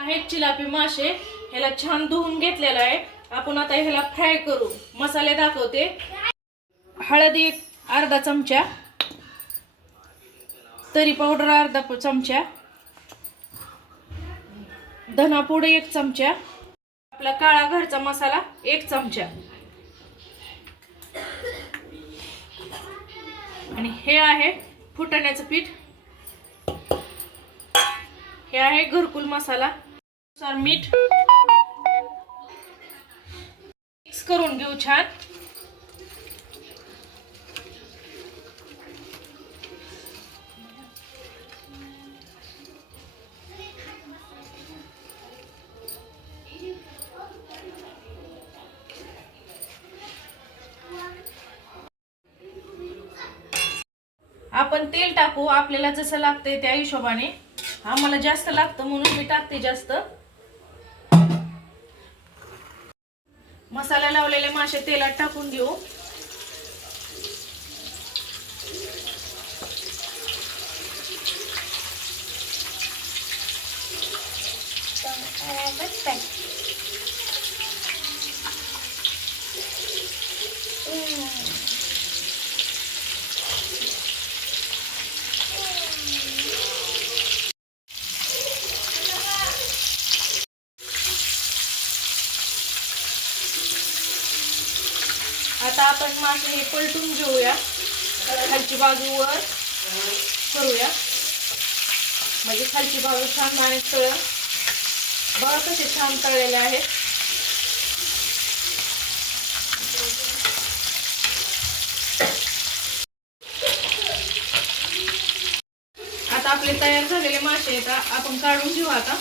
आहेत चिलापी मासे ह्याला छान धुवून घेतलेला आहे. आपण आता ह्याला फ्राय करू. मसाले दाखवते. हळद एक अर्धा चमचा. तरी पावडर अर्धा चमचा. धनापूड एक चमचा. आपला काळा घरचा मसाला एक चमचा. आणि हे आहे फुटाण्याचं पीठ. हे आहे घरकुल मसाला. सर मीठ. मिक्स करून घेऊ छान. आपण तेल टाकू आपल्याला जसं लागतंय त्या हिशोबाने. आम्हाला जास्त लागतं म्हणून मी टाकते जास्त. मसाला लावलेले मासे तेलात टाकून घेऊ आता आपण मासे हे पलटून घेऊया. खालची बाजूवर करूया. म्हणजे खालची बाजू छान आणि तळ. बघा कसे छान तळलेले आहेत. आता आपले तयार झालेले मासे आहेत आपण काढून घेऊ आता.